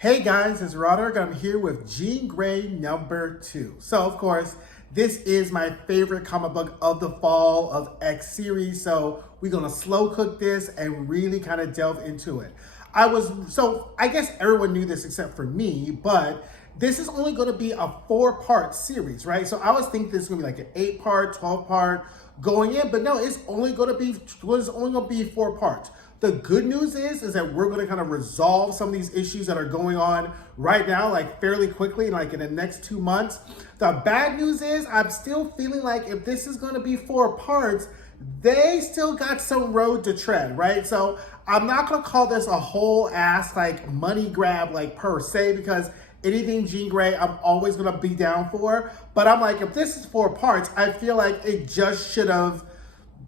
Hey guys, it's Roderick. I'm here with Jean Grey #2. So of course, this is my favorite comic book of the fall of X series. So we're gonna slow cook this and really kind of delve into it. I guess everyone knew this except for me, but this is only gonna be a 4-part series, right? So I was thinking this is gonna be like an 8-part, 12-part going in, but no, it's only gonna be 4 parts. The good news is that we're going to kind of resolve some of these issues that are going on right now, like fairly quickly, like in the next 2 months. The bad news is I'm still feeling like if this is going to be 4 parts, they still got some road to tread, right? So I'm not going to call this a whole ass like money grab like per se, because anything Jean Grey I'm always going to be down for. But I'm like, if this is 4 parts, I feel like it just should have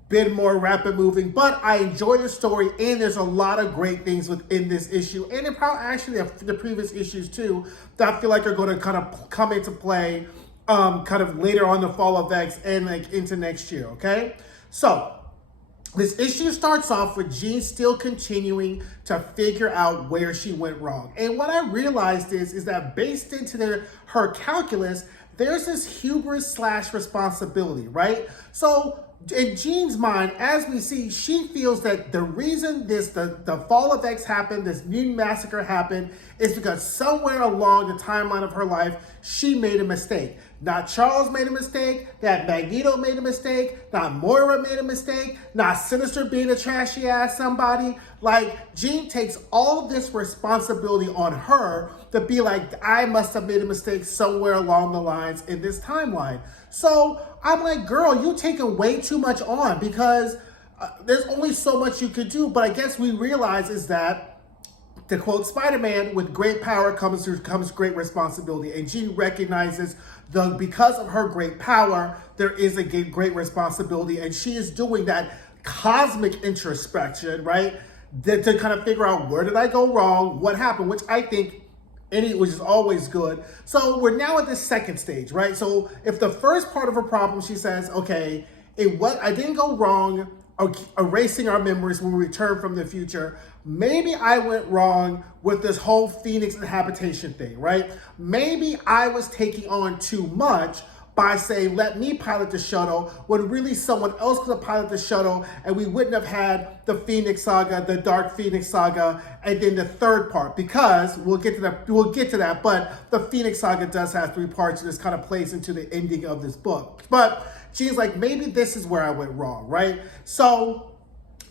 been more rapid moving, but I enjoy the story and there's a lot of great things within this issue and it probably actually the previous issues too that I feel like are going to kind of come into play kind of later on the fall of X and like into next year, okay? So this issue starts off with Jean still continuing to figure out where she went wrong. And what I realized is that based into her calculus, there's this hubris / responsibility, right? So in Jean's mind, as we see, she feels that the reason the fall of X happened, this mutant massacre happened, is because somewhere along the timeline of her life, she made a mistake. Not Charles made a mistake, not Magneto made a mistake, not Moira made a mistake, not Sinister being a trashy ass somebody. Like, Jean takes all of this responsibility on her to be like, I must have made a mistake somewhere along the lines in this timeline. So I'm like, girl, you taking way too much on because there's only so much you could do. But I guess we realize is that, to quote Spider-Man, with great power comes great responsibility. And Jean recognizes because of her great power, there is a great responsibility. And she is doing that cosmic introspection, right? To kind of figure out, where did I go wrong? What happened? Which I think, which is always good. So we're now at the second stage, right? So if the first part of her problem, she says, okay, I didn't go wrong erasing our memories when we return from the future. Maybe I went wrong with this whole Phoenix inhabitation thing, right? Maybe I was taking on too much by saying, let me pilot the shuttle, when really someone else could have piloted the shuttle and we wouldn't have had the Phoenix Saga, the Dark Phoenix Saga, and then the third part, because we'll get to that, but the Phoenix Saga does have 3 parts and this kind of plays into the ending of this book. But she's like, maybe this is where I went wrong, right? So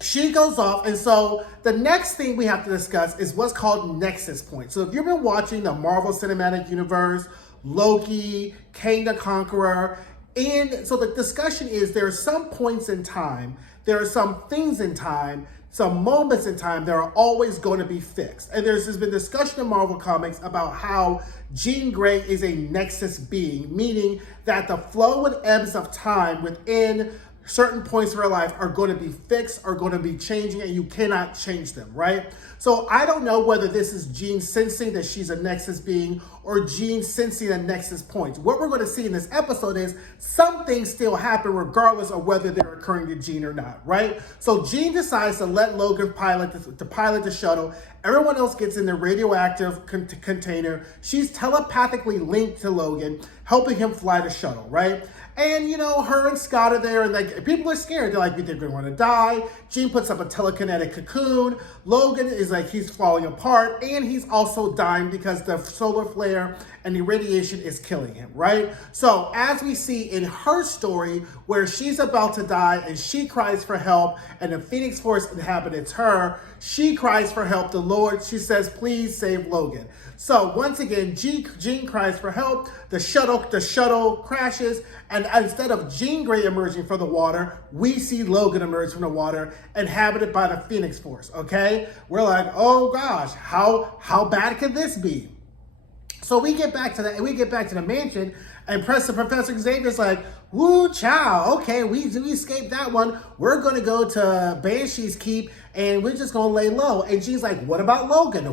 she goes off, and so the next thing we have to discuss is what's called Nexus Point. So if you've been watching the Marvel Cinematic Universe, Loki, Kang the Conqueror, and so the discussion is there are some points in time, there are some things in time, some moments in time that are always going to be fixed. And there's been discussion in Marvel Comics about how Jean Grey is a Nexus being, meaning that the flow and ebbs of time within certain points of her life are going to be fixed, are going to be changing, and you cannot change them, right? So I don't know whether this is Jean sensing that she's a Nexus being or Jean sensing a Nexus point. What we're going to see in this episode is some things still happen regardless of whether they're occurring to Jean or not, right? So Jean decides to let Logan pilot the shuttle. Everyone else gets in the radioactive container. She's telepathically linked to Logan, helping him fly the shuttle, right? And, her and Scott are there, and like people are scared. They're like, we think we're going to die. Jean puts up a telekinetic cocoon. Logan is like, he's falling apart, and he's also dying because the solar flare and the radiation is killing him, right? So as we see in her story, where she's about to die and she cries for help, and the Phoenix Force inhabits her, she cries for help. The Lord, she says, please save Logan. So once again, Jean cries for help. The shuttle crashes, and instead of Jean Grey emerging from the water, we see Logan emerge from the water, inhabited by the Phoenix Force. Okay, we're like, oh gosh, how bad could this be? So we get back to that, and we get back to the mansion, and Professor Xavier's like, woo, chow, okay, we escaped that one. We're going to go to Banshee's Keep, and we're just going to lay low. And she's like, what about Logan?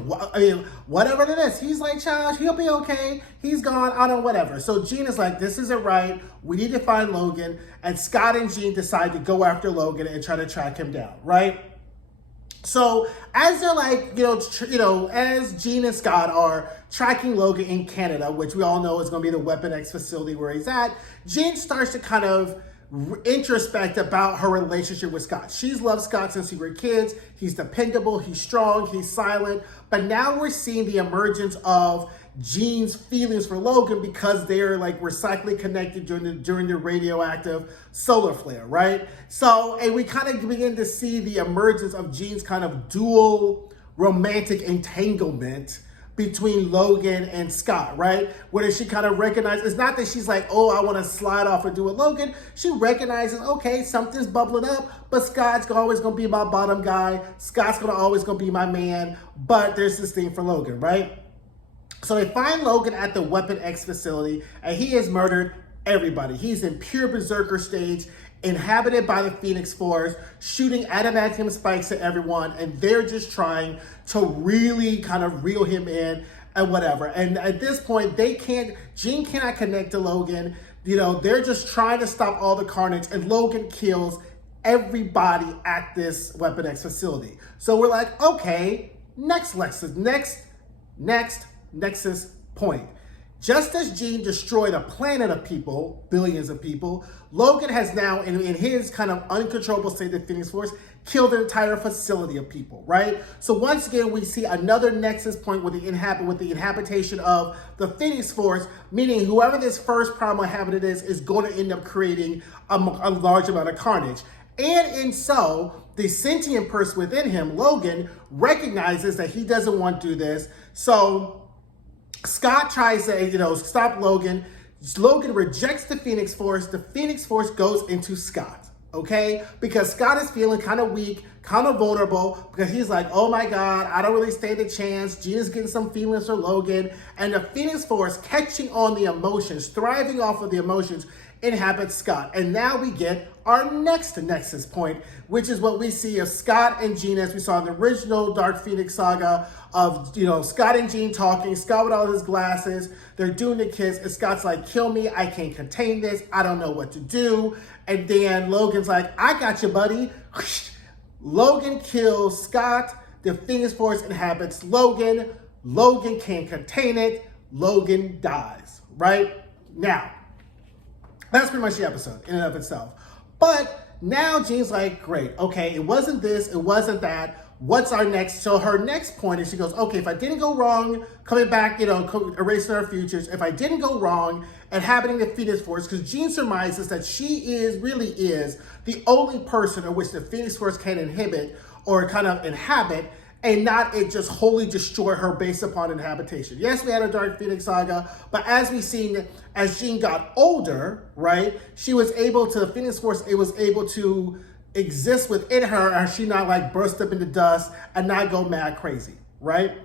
Whatever it is. He's like, child, he'll be okay. He's gone, I don't know, whatever. So Jean is like, this isn't right. We need to find Logan. And Scott and Jean decide to go after Logan and try to track him down, right? So as they're like, as Jean and Scott are tracking Logan in Canada, which we all know is going to be the Weapon X facility where he's at, Jean starts to kind of introspect about her relationship with Scott. She's loved Scott since we were kids. He's dependable, he's strong, he's silent. But now we're seeing the emergence of Jean's feelings for Logan because they're like recycling connected during the radioactive solar flare, right? So, and we kind of begin to see the emergence of Jean's kind of dual romantic entanglement between Logan and Scott, right? Where she kind of recognizes, it's not that she's like, oh, I want to slide off and do it Logan. She recognizes, okay, something's bubbling up, but Scott's always going to be my bottom guy. Scott's always going to be my man, but there's this thing for Logan, right? So they find Logan at the Weapon X facility, and he has murdered everybody. He's in pure berserker stage, inhabited by the Phoenix Force, shooting adamantium spikes at everyone, and they're just trying to really kind of reel him in and whatever. And at this point, Jean cannot connect to Logan. They're just trying to stop all the carnage, and Logan kills everybody at this Weapon X facility. So we're like, okay, next Nexus point. Just as Jean destroyed a planet of people, billions of people, Logan has now, in his kind of uncontrollable state of Phoenix Force, killed an entire facility of people, right? So once again, we see another Nexus point with the inhabitation of the Phoenix Force, meaning whoever this first primal inhabitant is going to end up creating a large amount of carnage. And in so, the sentient person within him, Logan, recognizes that he doesn't want to do this. So Scott tries to, stop Logan. Logan rejects the Phoenix Force. The Phoenix Force goes into Scott, okay? Because Scott is feeling kind of weak, kind of vulnerable, because he's like, oh my God, I don't really stand a chance. Gina's getting some feelings for Logan. And the Phoenix Force, catching on the emotions, thriving off of the emotions, inhabits Scott. And now we get our next Nexus point, which is what we see of Scott and Jean, as we saw in the original Dark Phoenix saga of, Scott and Jean talking, Scott with all his glasses, they're doing the kiss, and Scott's like, kill me, I can't contain this, I don't know what to do. And then Logan's like, I got you, buddy. Logan kills Scott, the Phoenix Force inhabits Logan, Logan can't contain it, Logan dies, right? Now, that's pretty much the episode in and of itself. But now Jean's like, great, okay, it wasn't this, it wasn't that. What's our next? So her next point is she goes, okay, if I didn't go wrong, coming back, erasing our futures, if I didn't go wrong, inhabiting the Phoenix Force, because Jean surmises that she really is the only person in which the Phoenix Force can inhibit or kind of inhabit, and not it just wholly destroy her based upon inhabitation. Yes, we had a Dark Phoenix saga, but as we've seen, as Jean got older, right, the Phoenix Force, it was able to exist within her, and she not like burst up into dust and not go mad crazy, right?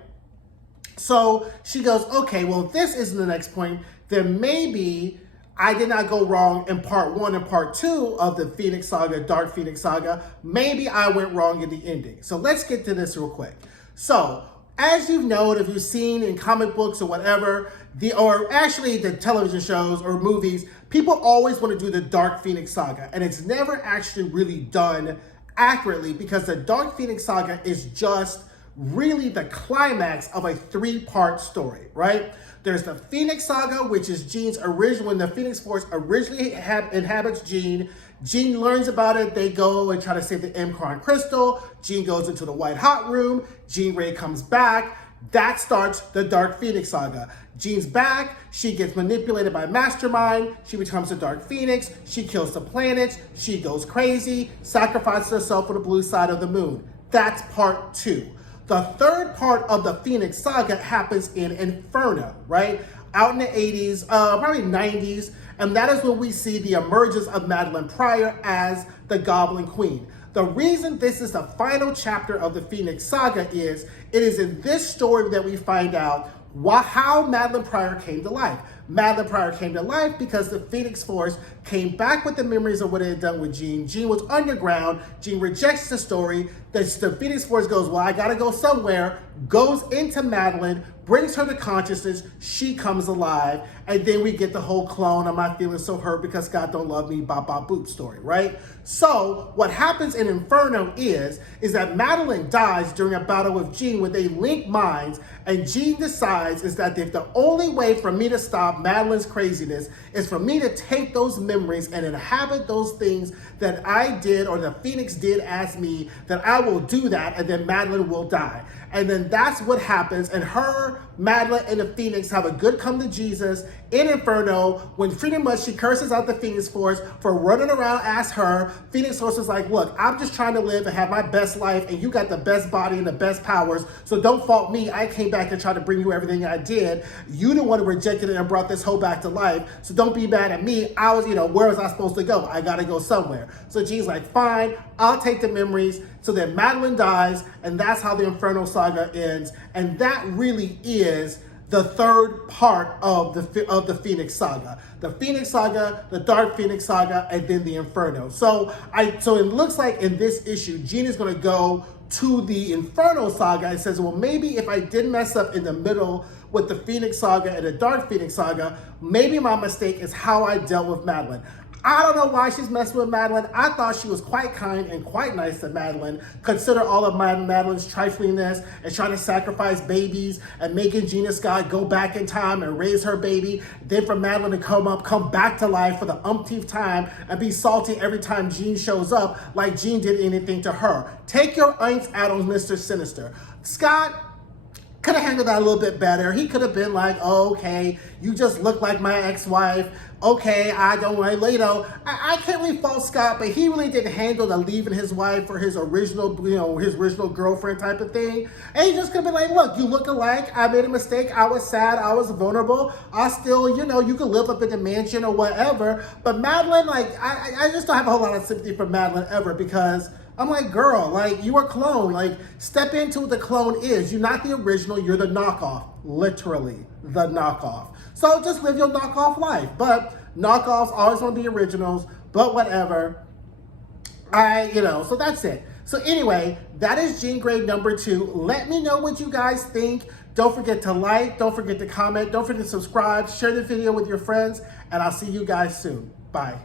So she goes, okay, well, if this isn't the next point, then maybe I did not go wrong in part 1 and part 2 of the Phoenix Saga, Dark Phoenix Saga. Maybe I went wrong in the ending. So let's get to this real quick. So, as you know, if you've seen in comic books or whatever, or actually the television shows or movies, people always want to do the Dark Phoenix Saga, and it's never actually really done accurately because the Dark Phoenix Saga is just really the climax of a 3-part story, right? There's the Phoenix Saga, which is Jean's original, when the Phoenix Force originally inhabits Jean. Jean learns about it. They go and try to save the M-Cron crystal. Jean goes into the White Hot Room. Jean Grey comes back. That starts the Dark Phoenix Saga. Jean's back. She gets manipulated by Mastermind. She becomes the Dark Phoenix. She kills the planets. She goes crazy, sacrifices herself for the blue side of the moon. That's part 2. The third part of the Phoenix Saga happens in Inferno, right? Out in the 80s, probably 90s, and that is when we see the emergence of Madeline Pryor as the Goblin Queen. The reason this is the final chapter of the Phoenix Saga is, it is in this story that we find out how Madeline Pryor came to life. Madeline Pryor came to life because the Phoenix Force came back with the memories of what it had done with Jean. Jean was underground. Jean rejects the story. The Phoenix Force goes, well, I gotta go somewhere, goes into Madeline, brings her to consciousness, she comes alive, and then we get the whole clone, am I feeling so hurt because God don't love me, bop, bop, boop story, right? So what happens in Inferno is that Madeline dies during a battle with Jean where they link minds, and Jean decides is that if the only way for me to stop Madeline's craziness is for me to take those memories and inhabit those things that I did or the Phoenix did as me, that I will do that, and then Madeline will die. And then that's what happens, and her, Madeline, and the Phoenix have a good come to Jesus in Inferno when pretty much she curses out the Phoenix Force for running around as her. Phoenix Force is like, look, I'm just trying to live and have my best life, and you got the best body and the best powers, so don't fault me. I came back and tried to bring you everything I did. You the one who rejected it and brought this hoe back to life, so don't be mad at me. I was, where was I supposed to go? I gotta go somewhere. So Jean's like, fine, I'll take the memories. So then Madeline dies, and that's how the Inferno saga ends. And that really is the third part of the Phoenix saga. The Phoenix saga, the Dark Phoenix saga, and then the Inferno. So it looks like in this issue, Jean is gonna go to the Inferno saga and says, well, maybe if I did mess up in the middle with the Phoenix saga and the Dark Phoenix saga, maybe my mistake is how I dealt with Madeline. I don't know why she's messing with Madeline. I thought she was quite kind and quite nice to Madeline. Consider all of Madeline's triflingness and trying to sacrifice babies and making Gina Scott go back in time and raise her baby. Then for Madeline to come back to life for the umpteenth time and be salty every time Jean shows up like Jean did anything to her. Take your angst out on Mr. Sinister. Scott could have handled that a little bit better. He could have been like, oh, okay, you just look like my ex-wife. Okay, I don't really, I can't really fault Scott, but he really didn't handle the leaving his wife for his original, his original girlfriend type of thing. And he just could have been like, look, you look alike. I made a mistake. I was sad. I was vulnerable. I still, you can live up in the mansion or whatever. But Madeline, I just don't have a whole lot of sympathy for Madeline ever because I'm like, girl, you are a clone. Step into what the clone is. You're not the original. You're the knockoff. Literally, the knockoff. So just live your knockoff life. But knockoffs always want to be originals. But whatever. So that's it. So anyway, that is Jean Grey #2. Let me know what you guys think. Don't forget to like. Don't forget to comment. Don't forget to subscribe. Share the video with your friends. And I'll see you guys soon. Bye.